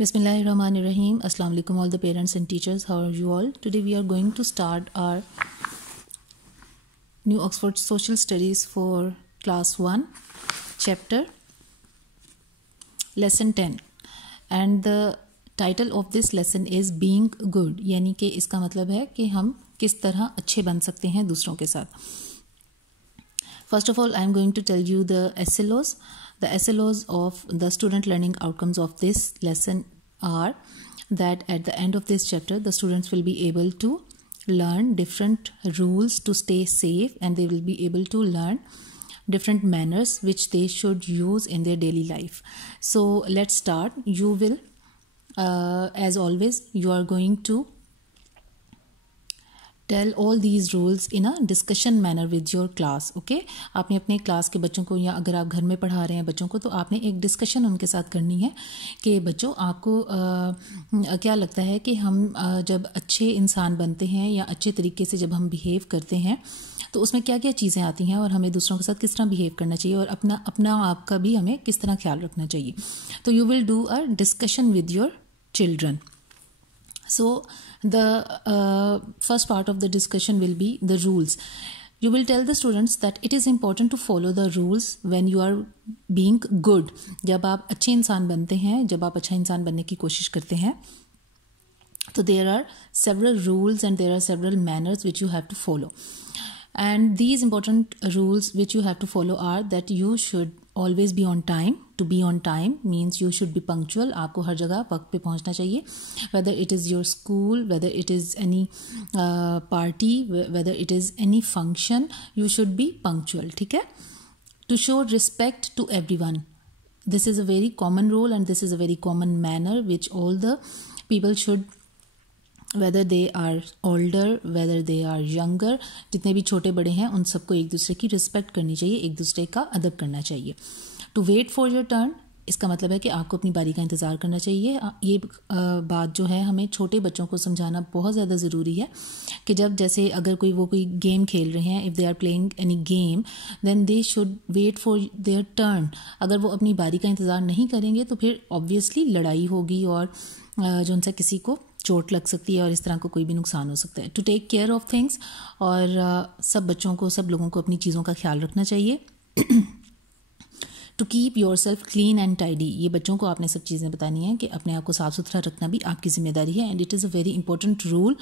Bismillahirrahmanirrahim. Assalamu alaikum all the parents and teachers. How are you all? Today we are going to start our New Oxford Social Studies for Class 1, Chapter Lesson 10. And the title of this lesson is Being Good. यानी कि इसका मतलब है कि हम किस तरह अच्छे बन सकते हैं दूसरों के साथ. First of all, I am going to tell you the SLOs. The SLOs of the student learning outcomes of this lesson are that at the end of this chapter, the students will be able to learn different rules to stay safe, and they will be able to learn different manners which they should use in their daily life. So let's start. You will, as always, you are going to tell all these rules in a discussion manner with your class. Okay, आपने अपने class के बच्चों को, या अगर आप घर में पढ़ा रहे हैं बच्चों को, तो आपने एक डिस्कशन उनके साथ करनी है कि बच्चों आपको क्या लगता है कि हम जब अच्छे इंसान बनते हैं या अच्छे तरीके से जब हम बिहेव करते हैं तो उसमें क्या क्या चीज़ें आती हैं और हमें दूसरों के साथ किस तरह बिहेव करना चाहिए और अपना आप का भी हमें किस तरह ख्याल रखना चाहिए. तो you will do a discussion with your children. So the first part of the discussion will be the rules. You will tell the students that it is important to follow the rules when you are being good. जब आप अच्छे इंसान बनते हैं, जब आप अच्छा इंसान बनने की कोशिश करते हैं, तो there are several rules and there are several manners which you have to follow. And these important rules which you have to follow are that you should always be on time. To be on time means you should be punctual. आपको हर जगह वक्त पे पहुंचना चाहिए. Whether it is your school, whether it is any party, whether it is any function, you should be punctual. ठीक है? To show respect to everyone. This is a very common rule and this is a very common manner which all the people should, whether they are older, whether they are younger, जितने भी छोटे बड़े हैं उन सबको एक दूसरे की रिस्पेक्ट करनी चाहिए, एक दूसरे का अदब करना चाहिए. To wait for your turn, इसका मतलब है कि आपको अपनी बारी का इंतज़ार करना चाहिए. ये बात जो है हमें छोटे बच्चों को समझाना बहुत ज़्यादा ज़रूरी है कि जब जैसे अगर कोई गेम खेल रहे हैं, if they are playing any game, then they should wait for their turn. अगर वो अपनी बारी का इंतज़ार नहीं करेंगे तो फिर ऑब्वियसली लड़ाई होगी और जो उनसे किसी को चोट लग सकती है और इस तरह को कोई भी नुकसान हो सकता है. To take care of things, और सब बच्चों को, सब लोगों को अपनी चीज़ों का ख्याल रखना चाहिए. To keep yourself clean and tidy, ये बच्चों को आपने सब चीज़ें बतानी है कि अपने आप को साफ़ सुथरा रखना भी आपकी ज़िम्मेदारी है. And it is a very important rule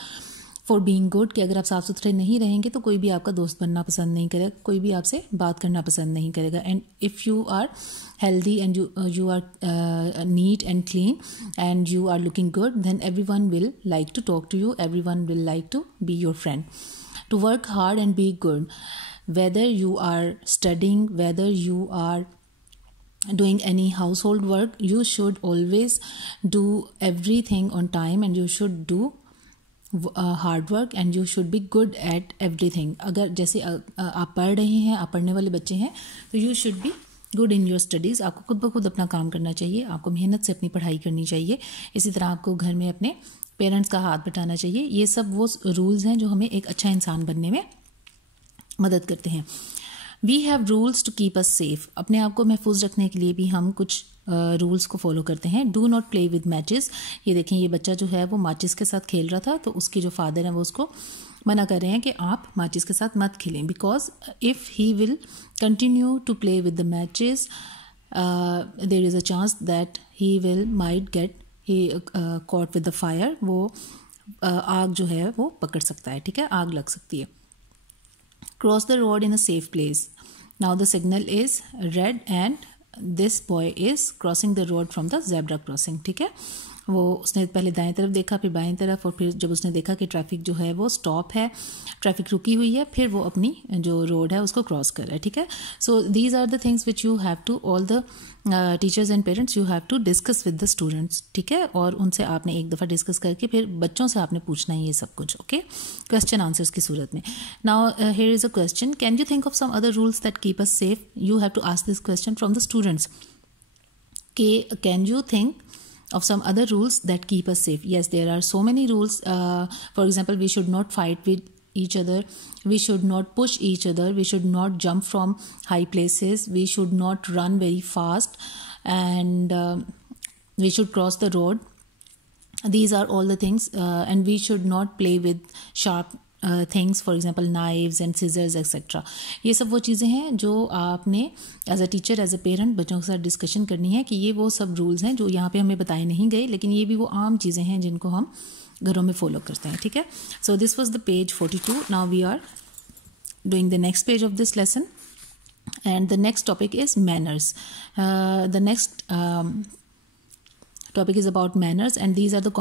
for being good कि अगर आप साफ़ सुथरे नहीं रहेंगे तो कोई भी आपका दोस्त बनना पसंद नहीं करेगा, कोई भी आपसे बात करना पसंद नहीं करेगा. And if you are healthy and you are neat and clean and you are looking good, then everyone will like to talk to you, everyone will like to be your friend. To work hard and be good, whether you are studying, whether you are doing any household work, you should always do everything on time and you should do hard work and you should be good at everything. अगर जैसे आप पढ़ रहे हैं, आप पढ़ने वाले बच्चे हैं, तो you should be good in your studies. आपको खुद ब खुद अपना काम करना चाहिए, आपको मेहनत से अपनी पढ़ाई करनी चाहिए. इसी तरह आपको घर में अपने पेरेंट्स का हाथ बटाना चाहिए. ये सब वो रूल्स हैं जो हमें एक अच्छा इंसान बनने में मदद करते हैं. We have rules to keep us safe. अपने आप को महफूज रखने के लिए भी हम कुछ रूल्स को फॉलो करते हैं. Do not play with matches. ये देखें, ये बच्चा जो है वो माचिस के साथ खेल रहा था, तो उसके जो फादर हैं वो उसको मना कर रहे हैं कि आप माचिस के साथ मत खेलें, because if he will continue to play with the matches there is a chance that he will might get caught with the fire. वो आग जो है वो पकड़ सकता है. ठीक है, आग लग सकती है. Cross the road in a safe place. Now the signal is red and this boy is crossing the road from the zebra crossing. ठीक है, वो उसने पहले दाएं तरफ देखा, फिर बाएं तरफ, और फिर जब उसने देखा कि ट्रैफिक जो है वो स्टॉप है, ट्रैफिक रुकी हुई है, फिर वो अपनी जो रोड है उसको क्रॉस कर रहा है. ठीक है, so these are the things which you have to, all the teachers and parents, you have to discuss with the students. ठीक है, और उनसे आपने एक दफ़ा डिस्कस करके फिर बच्चों से आपने पूछना है ये सब कुछ. ओके, क्वेश्चन आंसर्स की सूरत में. Now here is a question, can you think of some other rules that keep us safe? You have to ask this question from the students कि can you think of some other rules that keep us safe? Yes, there are so many rules. For example, we should not fight with each other, we should not push each other, we should not jump from high places, we should not run very fast, and we should cross the road. These are all the things, and we should not play with sharp things, for example knives and scissors etc. ये सब वो चीज़ें हैं जो आपने as a teacher, as a parent बच्चों के साथ डिस्कशन करनी है कि ये वो सब रूल्स हैं जो यहाँ पे हमें बताए नहीं गए, लेकिन ये भी वो आम चीज़ें हैं जिनको हम घरों में फॉलो करते हैं, ठीक है. So this was the page 42. Now we are doing the next page of this lesson, and the next topic is manners. The next topic is about manners, and these are the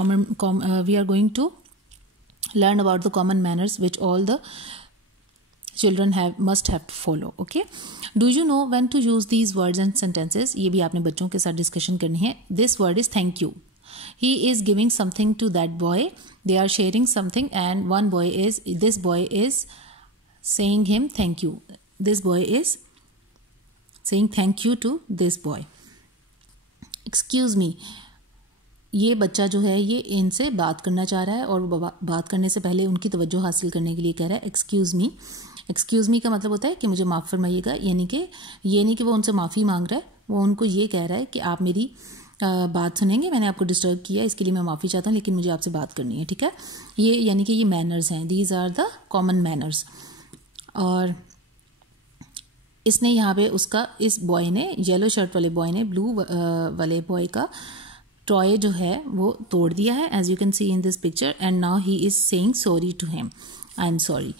we are going to learn about the common manners which all the children must have to follow. Okay, do you know when to use these words and sentences? ये भी आपने बच्चों के साथ discussion करनी है. This word is thank you. He is giving something to that boy. They are sharing something, and this boy is saying him thank you. This boy is saying thank you to this boy. Excuse me. ये बच्चा जो है ये इनसे बात करना चाह रहा है, और बात करने से पहले उनकी तवज्जो हासिल करने के लिए कह रहा है एक्सक्यूज़ मी. एक्सक्यूज़ मी का मतलब होता है कि मुझे माफ़ फरमाइएगा, यानी कि ये नहीं कि वो उनसे माफ़ी मांग रहा है, वो उनको ये कह रहा है कि आप मेरी बात सुनेंगे, मैंने आपको डिस्टर्ब किया, इसके लिए मैं माफ़ी चाहता हूँ, लेकिन मुझे आपसे बात करनी है, ठीक है. ये यानी कि ये मैनर्स हैं. These are the common manners. और इसने यहाँ पे इस बॉय ने, येलो शर्ट वाले बॉय ने ब्लू वाले बॉय का टॉय जो है वो तोड़ दिया है, as you can see in this picture. And now he is saying sorry to him. I am sorry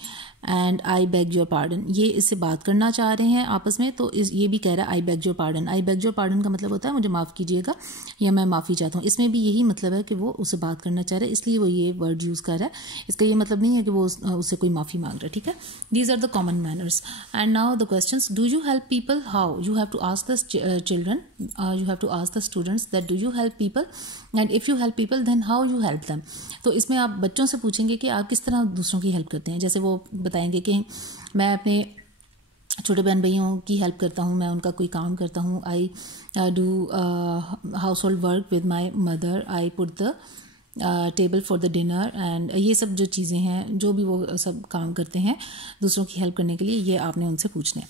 and I beg your pardon. ये इससे बात करना चाह रहे हैं आपस में, तो ये भी कह रहा है आई beg your pardon. I beg your pardon का मतलब होता है मुझे माफ़ कीजिएगा या मैं माफ़ी चाहता हूँ. इसमें भी यही मतलब है कि वो उससे बात करना चाह रहा है, इसलिए वो ये वर्ड यूज़ कर रहा है. इसका ये मतलब नहीं है कि वो उससे कोई माफ़ी मांग रहा है, ठीक है. These are the common manners. And now the questions. Do you help people? How? You have to ask the children, you have to ask the students that do you help people, and if you help people then how you help them. तो इसमें आप बच्चों से पूछेंगे कि आप किस तरह दूसरों की हेल्प करते हैं. जैसे वो बताएंगे कि मैं अपने छोटे बहन भाइयों की हेल्प करता हूँ, मैं उनका कोई काम करता हूँ. I do house hold work with my mother, I put the table for the dinner, and ये सब जो चीज़ें हैं, जो भी वो सब काम करते हैं दूसरों की हेल्प करने के लिए, ये आपने उनसे पूछने.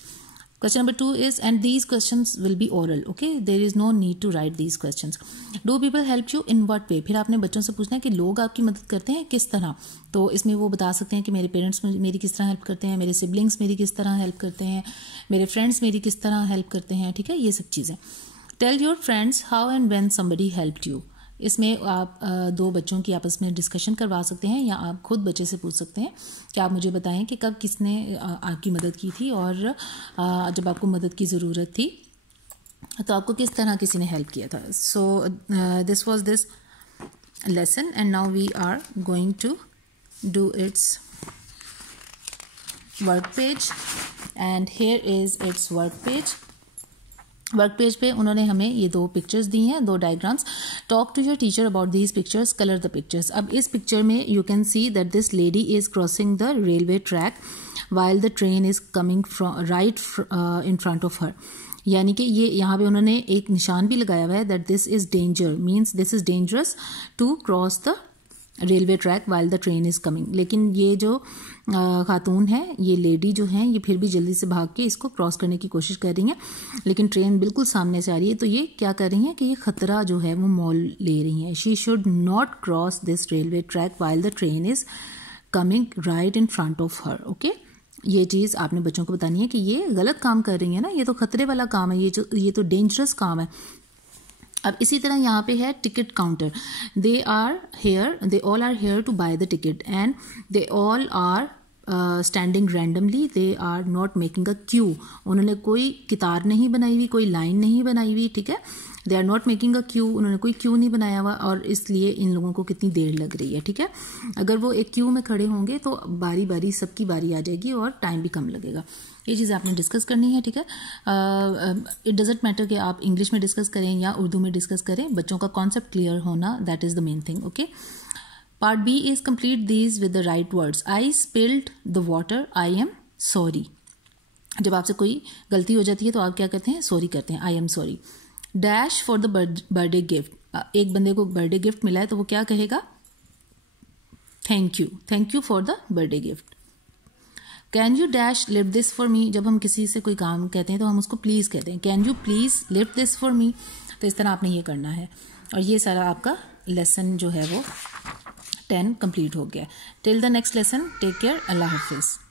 Question number 2 is, and these questions will be oral, okay? There is no need to write these questions. Do people help you in what way? फिर आपने बच्चों से पूछना है कि लोग आपकी मदद करते हैं किस तरह. तो इसमें वो बता सकते हैं कि मेरे पेरेंट्स मेरी किस तरह हेल्प करते हैं, मेरे सिबलिंग्स मेरी किस तरह हेल्प करते हैं, मेरे फ्रेंड्स मेरी किस तरह हेल्प करते हैं, ठीक है, ये सब चीज़ें. Tell your friends how and when somebody helped you. इसमें आप दो बच्चों की आपस में डिस्कशन करवा सकते हैं, या आप खुद बच्चे से पूछ सकते हैं कि आप मुझे बताएं कि कब किसने आपकी मदद की थी, और जब आपको मदद की ज़रूरत थी तो आपको किस तरह किसी ने हेल्प किया था. So this was this lesson, and now we are going to do its work page. And here is its work page. Work page पे उन्होंने हमें ये दो पिक्चर्स दी हैं, दो diagrams. Talk to your teacher about these pictures, colour the pictures. अब इस पिक्चर में you can see that this lady is crossing the railway track while the train is coming right in front of her. यानी कि ये यहाँ पे उन्होंने एक निशान भी लगाया हुआ है that this is danger, means this is dangerous to cross the railway track while the train is coming. लेकिन ये जो खातून है, ये लेडी जो हैं, ये फिर भी जल्दी से भाग के इसको क्रॉस करने की कोशिश कर रही हैं, लेकिन ट्रेन बिल्कुल सामने से आ रही है. तो ये क्या कर रही हैं कि ये ख़तरा जो है वो मोल ले रही हैं. She should not cross this railway track while the train is coming right in front of her. Okay, ये चीज़ आपने बच्चों को बतानी है कि ये गलत काम कर रही है ना, ये तो खतरे वाला काम है, ये तो डेंजरस काम है. अब इसी तरह यहाँ पे है ticket counter. They all are here to buy the ticket, and they all are standing randomly. They are not making a queue. उन्होंने कोई कितार नहीं बनाई हुई, कोई लाइन नहीं बनाई हुई, ठीक है. They are not making a queue, उन्होंने कोई क्यू नहीं बनाया हुआ, और इसलिए इन लोगों को कितनी देर लग रही है, ठीक है. अगर वो एक क्यू में खड़े होंगे तो बारी बारी सबकी बारी आ जाएगी और टाइम भी कम लगेगा. ये चीज़ आपने डिस्कस करनी है, ठीक है. इट डजेंट मैटर कि आप इंग्लिश में डिस्कस करें या उर्दू में डिस्कस करें, बच्चों का कॉन्सेप्ट क्लियर होना, that is the main thing. Okay, part B is complete these with the right words. I spilled the water, I am sorry. जब आपसे कोई गलती हो जाती है तो आप क्या करते हैं, सॉरी करते हैं, आई am sorry. Dash for the birthday gift. एक बंदे को बर्थडे गिफ्ट मिला है तो वो क्या कहेगा, thank you for the birthday gift. Can you dash lift this for me. जब हम किसी से कोई काम कहते हैं तो हम उसको प्लीज़ कहते हैं, can you please lift this for me. तो इस तरह आपने ये करना है. और ये सारा आपका लेसन जो है वो 10 कंप्लीट हो गया। Till the next lesson, take care, अल्लाह हाफिज़।